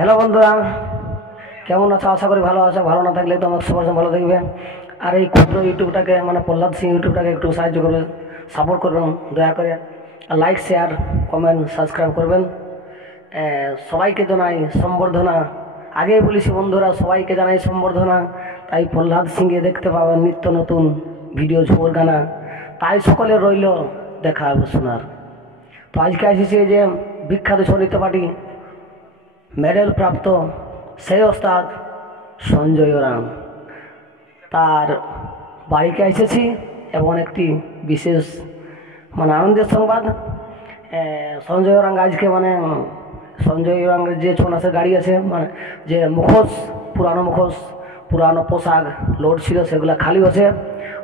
Hello বন্ধুরা, কেমন আছো? আশা করি ভালো আছো। ভালো না থাকলে তো আমার সবার সঙ্গে ভালো থাকবে। আর এই ক্ষুদ্র ইউটিউবটাকে মানে প্রহ্লাদ সিং ইউটিউবটাকে একটু সাহায্য করবেন, সাপোর্ট করবেন দয়া করে। আর লাইক, শেয়ার, কমেন্ট, সাবস্ক্রাইব করবেন। সবাইকে জানাই সম্বর্ধনা। আগেই বলেছি বন্ধুরা, সবাইকে জানাই সম্বর্ধনা। তাই প্রহ্লাদ সিংকে দেখতে পাবেন নিত্য নতুন ভিডিও, ঝোর গানা। তাই সকলে রইল দেখা শোনার। তো আজকে এসেছি যে বিখ্যাত সঙ্গীত পার্টি মেডেল প্রাপ্ত সেই ওস্তাদ সঞ্জয় ওরাং, তার বাড়িতে এসেছি এবং একটি বিশেষ আনন্দের সংবাদ। সঞ্জয় ওরাং আজকে সঞ্জয় ওরাংয়ের যে 6 মাসের গাড়ি আছে, যে মুখোশ, পুরানো পোশাক লোড ছিল, সেগুলো খালি হচ্ছে।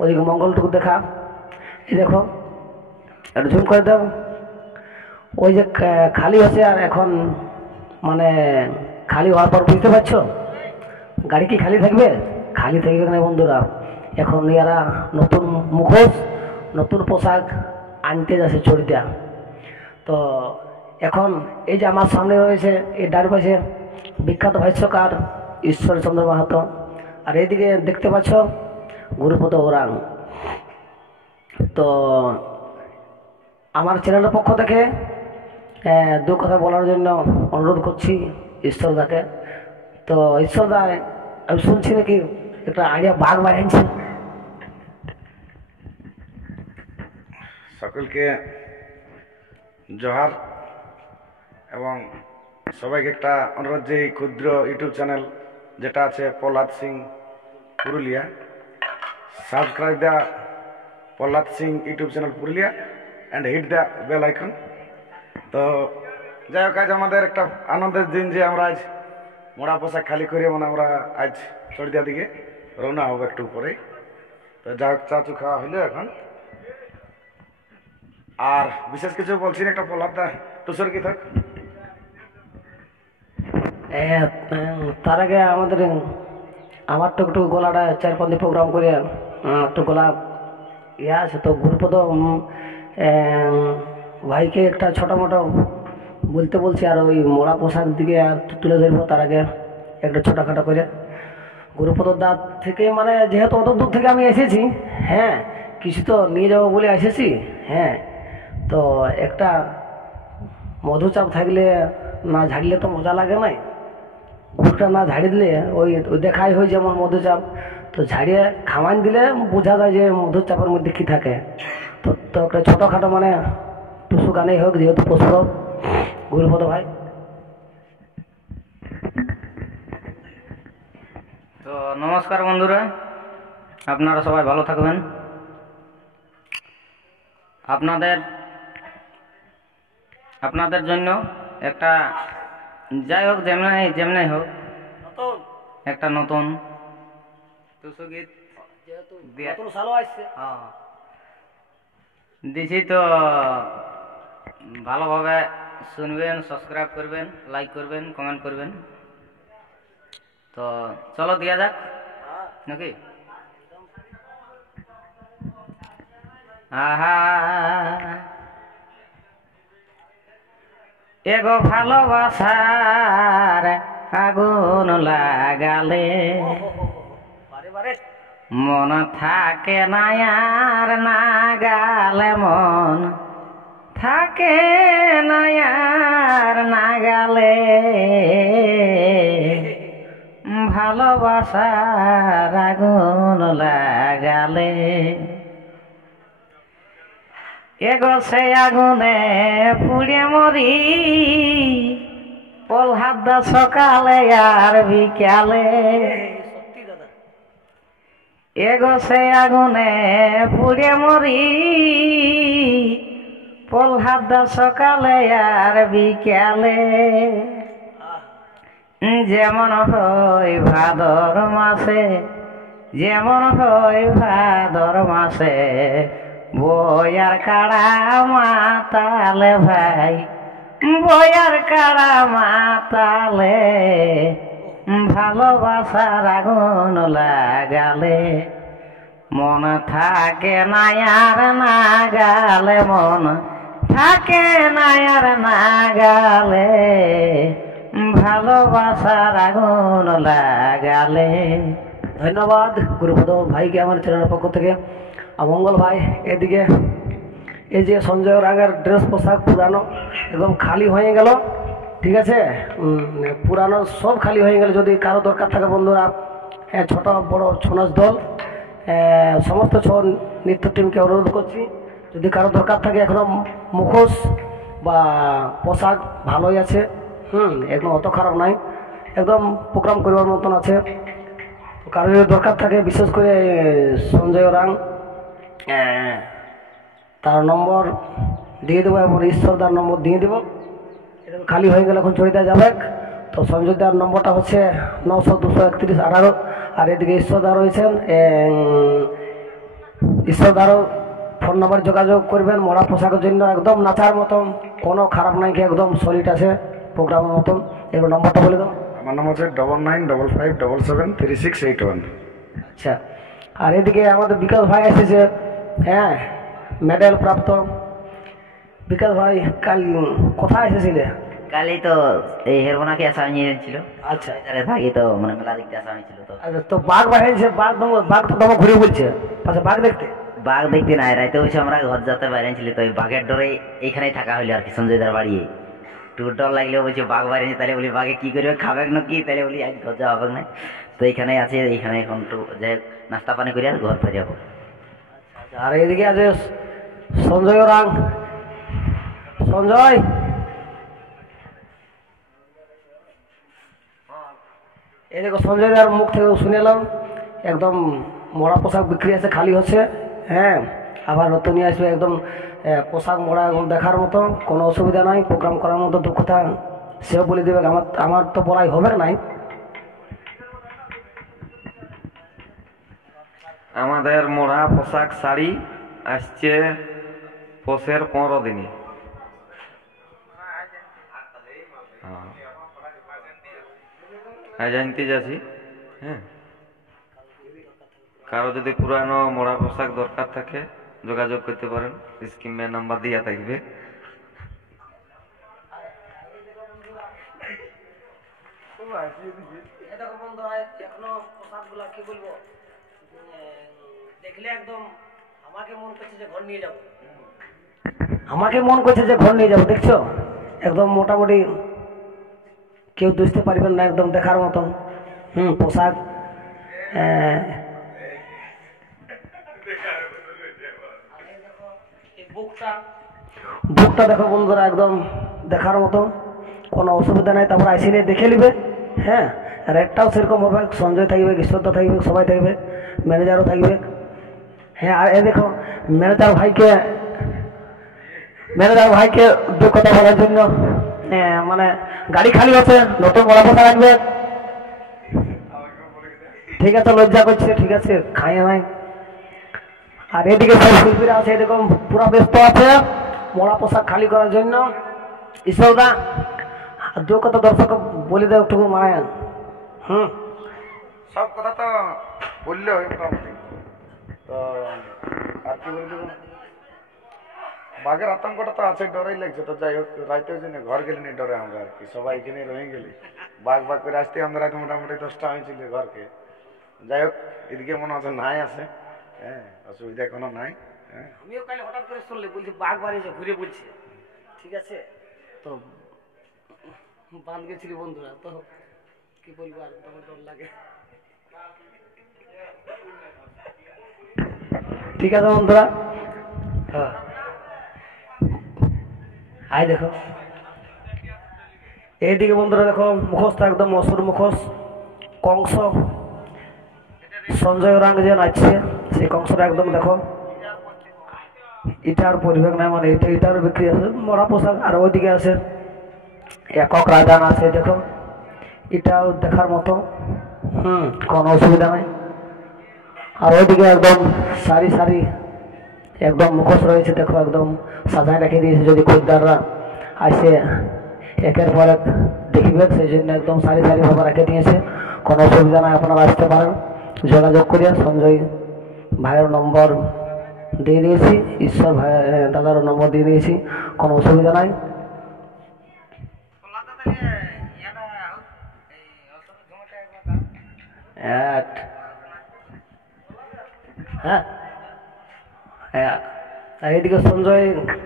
ওইদিকে মঙ্গলটুকু দেখা, এই দেখো একটু ঝুম করে দাও। ওই যে খালি হচ্ছে, আর এখন খালি হওয়ার পর বুঝতে পারছো গাড়ি কি খালি থাকবে? খালি থাকবে না বন্ধুরা। এখন এরা নতুন মুখোশ, নতুন পোশাক আনতে যাচ্ছে চড়িটা। তো এখন এই যে আমার সামনে রয়েছে, এই ডান পাশে বিখ্যাত ভাষ্যকার ঈশ্বরচন্দ্র মাহাতো, আর এইদিকে দেখতে পাচ্ছ গুরুপদ ওরাং। তো আমার চ্যানেলের পক্ষ থেকে দু কথা বলার জন্য অনুরোধ করছি ঈশ্বরদাকে। তো ঈশ্বরদা, আমি শুনছি নাকি একটা আইডিয়া বাঘ বাড়াইছে? সকলকে জোহার, এবং সবাইকে একটা অনুরোধ যে ক্ষুদ্র ইউটিউব চ্যানেল যেটা আছে Prahlad Singh Purulia, subscribe the Prahlad Singh YouTube channel Purulia and hit the bell icon. তো যাই হোক, আজ আমাদের একটা আনন্দের দিন যে আমরা আজ মোড়া পোশাক খালি করে আমরা আজ চড়িয়া দিকে রওনা হবো একটু পরে। তো যাই হোক, চা চু খাওয়া হইলো এখন, আর বিশেষ কিছু বলছি না। একটা প্রহ্লাদ দা টুসর কি থাক। তার আগে আমার তো একটু গলাটা 4-5 দিন প্রোগ্রাম করে একটু গলা আছে। তো গুরুপদ ভাইকে একটা ছোটো মোটো বলতে বলছি, আর ওই মোড়া পোশাক দিকে আর তুলে ধরবো। তার আগে একটা ছোটোখাটো করে গুরুপদ দাঁত থেকে, যেহেতু অত দূর থেকে আমি এসেছি, হ্যাঁ কিছু তো নিয়ে যাবো বলে এসেছি। হ্যাঁ, তো একটা মধুচাপ থাকলে না ঝাড়লে তো মজা লাগে নাই। গুড়টা না ঝাড়ি দিলে ওই দেখাই হয় যেমন মধুচাপ, তো ঝাড়িয়ে খাওয়ান দিলে বোঝা যায় যে মধুচাপের মধ্যে কী থাকে। তো একটা ছোটোখাটো টুসু গানেই হোক, যেহেতু প্রস্তুত গুরুপদ ভাই। তো নমস্কার বন্ধুরা, আপনারা সবাই ভালো থাকবেন। আপনাদের জন্য একটা, যাই হোক যেমনি হোক, একটা নতুন টুসু গীত দিছি। তো ভালোভাবে শুনবেন, সাবস্ক্রাইব করবেন, লাইক করবেন, কমেন্ট করবেন। তো চলো দিয়া যাক নাকি। আহা, এগো ভালোবাসার আগুন লাগালে মন থাকে না আর নাগালে, মন থাকে না আর নাগালে। ভালোবাসার আগুন লাগালে এগো সে আগুনে পুড়ে মরি, প্রহ্লাদ সকালে আর বিকালে। এগো সে আগুনে পুড়ে মরি, প্রহ্লাদ সকালে আর বিকালে। যেমন হয় ভাদর মাসে, যেমন হয় ভাদর মাসে, বয়ার কাড়া মাতালে ভাই, বয়ার কাড়া মাতালে। ভালোবাসার আগুন লাগালে মন থাকে না আর নাগালে, মন থাকে না আর নাগালে। ভালোবাসার আগুন লাগালে। ধন্যবাদ গুরুপদ ভাইকে আমার চ্যানেলের পক্ষ থেকে। আর মঙ্গল ভাই এদিকে এই যে সঞ্জয় রাঙের ড্রেস পোশাক পুরানো একদম খালি হয়ে গেল, ঠিক আছে, পুরানো সব খালি হয়ে গেল। যদি কারো দরকার থাকে বন্ধুরা, ছোট বড় ছৌ নাচ দল, সমস্ত ছৌ নৃত্য টিমকে অনুরোধ করছি, যদি কারো দরকার থাকে এখনো মুখোশ বা পোশাক ভালোই আছে, একদম অত খারাপ নাই, একদম প্রোগ্রাম করবার মতন আছে। তো কারো যদি দরকার থাকে বিশেষ করে সঞ্জয় রাং, তার নম্বর দিয়ে দেবো এবং ঈশ্বরদার নম্বর দিয়ে দেবো। এটা খালি হয়ে গেলে এখন চড়িতে যাবে। তো সঞ্জয়দার নম্বরটা হচ্ছে 900-231-18, আর এদিকে ঈশ্বরদা রয়েছেন, ঈশ্বরদারও ফোন নম্বর যোগাযোগ করবেন মরা পোশাকের জন্য। একদম নাচার মতন, কোনো খারাপ নাই, কি একদম সলিড আছে প্রোগ্রামের মতন। এবার নম্বরটা বলে দাও। আমার নাম হচ্ছে 9955773681। আচ্ছা, আর এদিকে আমাদের বিকাশ ভাই এসেছে, মেডেল প্রাপ্ত। বিকাশ ভাই কাল কোথায় এসেছিলে? কালই তো এই হেরবোনাকে আসামি নিয়ে ছিল। আচ্ছা, থাকি তো মানে মেলা দেখতে আসামি ছিল। তো আচ্ছা, তো বাঘ বাইরেছে, বাঘ তো তোমার ঘুরে বলছে, আচ্ছা বাঘ দেখতে? বাঘ দেখতে নাই, রাইতে বসে আমরা ঘর যাতে বাইরে ছিল, তো ওই বাঘের ডরে এইখানেই থাকা হইলো আর কি, সঞ্জয়দার বাড়ি। একটু ডর লাগলেও বলছে বাঘ বাইরে, তাহলে বলি বাঘে কি করবে, খাবে না কি, তাহলে বলি আজ ঘর যাওয়া হবে না। তো এইখানেই আছে, এইখানে এখন একটু যাই নাস্তা পানি করে আর ঘর ফিরে যাবো। আর এদিকে আছে সঞ্জয় রাং। সঞ্জয়, এই দেখো সঞ্জয়দার মুখ থেকে শুনে এলাম একদম মরা পোশাক বিক্রি আছে, খালি হচ্ছে, আবার নতুন নিয়ে আসবে একদম পোশাক মরা একদম দেখার মতো, কোনো অসুবিধা নাই, প্রোগ্রাম করার মতো দক্ষতা সেও বলে দেবে, আমার তো বলাই হবে নাই। আমাদের মোড়া পোশাক শাড়ি আসছে পৌষের 15 দিনে। আজ আনতে যাচ্ছি। কারো যদি পুরানো মোড়া পোশাক দরকার থাকে যোগাযোগ করতে পারেন, স্ক্রিনে নাম্বার দেওয়া থাকবে। দেখলে একদম আমাকে মন করছে যে ঘর নিয়ে যাবো, আমাকে মন করছে যে ঘর নিয়ে যাবো। দেখছো একদম মোটামুটি কেউ বুঝতে পারবেন না, একদম দেখার মতন পোশাক। বুকটা দেখো বন্ধুরা, একদম দেখার মতো, কোনো অসুবিধা নাই। তারপর আইসি নিয়ে দেখে নিবে। রেটটাও সেরকম হবে, সঞ্জয় থাকবে, ঈশ্বরদা থাকবে, সবাই থাকবে, ম্যানেজারও থাকবে। আর এ দেখো ম্যানেজার ভাইকে দু কথা বলার জন্য, মানে গাড়ি খালি আছে, নতুন বড় কথা রাখবে, ঠিক আছে, লজ্জা করছে, ঠিক আছে, খাইয়ে নাই। আর এদিকে সব শিল্পীরা আছে, এরকম পুরা ব্যস্ত আছে মরা পোশাক খালি করার জন্য। ঈশ্বরদা দু কথা দর্শক বলে দেয় একটু, মানে সব কথা তো বললে হয় মোটামুটি। তো আর কি বলে দেবো, বাঘের আতঙ্কটা তো আছে, ডরেই লাগছে। তো যাই হোক, রাইতে জন্য ঘর গেলে নি ডরে আমরা আর কি, সবাই এখানে রয়ে গেলি। বাঘ করে আসতে আমরা রাতে মোটামুটি 10টা হয়েছিল ঘরকে। যাই হোক, এদিকে মনে হচ্ছে নাই আছে, অসুবিধা কোনো নাই। আমিও কালে হঠাৎ করে শুনলে বলছি বাঘ বাড়িয়েছে, ঘুরে বলছে, ঠিক আছে। তো বাঁধ গেছিলি বন্ধুরা, তো কি বলবো আর, তোমার ডর লাগে। ঠিক আছে বন্ধুরা, দেখো এইদিকে বন্ধুরা, দেখো মুখোশটা একদম অসুর মুখোশ, কংস সঞ্জয় রাং যে নাচছে সেই কংসটা একদম দেখো, ইটার পরিবেশ নাই, মানে ইটার বিক্রি আছে মরা পোশাক। আর ওইদিকে আছে একক রাজান আছে, দেখো এটাও দেখার মতো, কোনো অসুবিধা নাই। আর ওইদিকে একদম সারি সারি একদম মুখোশ রয়েছে, দেখো একদম সাজায় রেখে দিয়েছে, যদি খরিদ্দাররা আসে একের পর এক দেখবে, সেই জন্য একদম সারি সারি ভাবে রেখে দিয়েছে, কোনো অসুবিধা নাই, আপনারা আসতে পারেন যোগাযোগ করিয়া। সঞ্জয় ভাইয়ের নম্বর দিয়ে দিয়েছি, ঈশ্বর ভাই দাদার নম্বর দিয়ে দিয়েছি, কোনো অসুবিধা নাই। হ্যাঁ হ্যাঁ, আর এইদিকে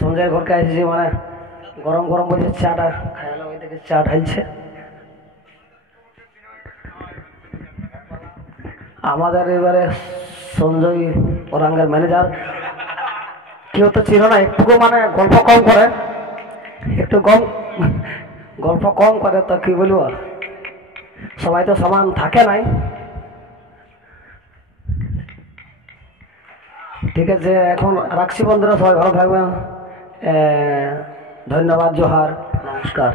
সঞ্জয়ের ঘরকে আসছি, মানে গরম গরম বলছে চাটা খাইলো, ওই থেকে চা ঢালছে। আমাদের এবারে সঞ্জয় ওরাঙ্গের ম্যানেজার, কেউ তো ছিল না, একটুকু মানে গল্প কম করে, গল্প কম করে, তো কি বলবো, সবাই তো সমান থাকে নাই। ঠিক আছে, এখন রাখছি বন্ধুরা, সবাই ভালো থাকবেন। ধন্যবাদ, জোহার, নমস্কার।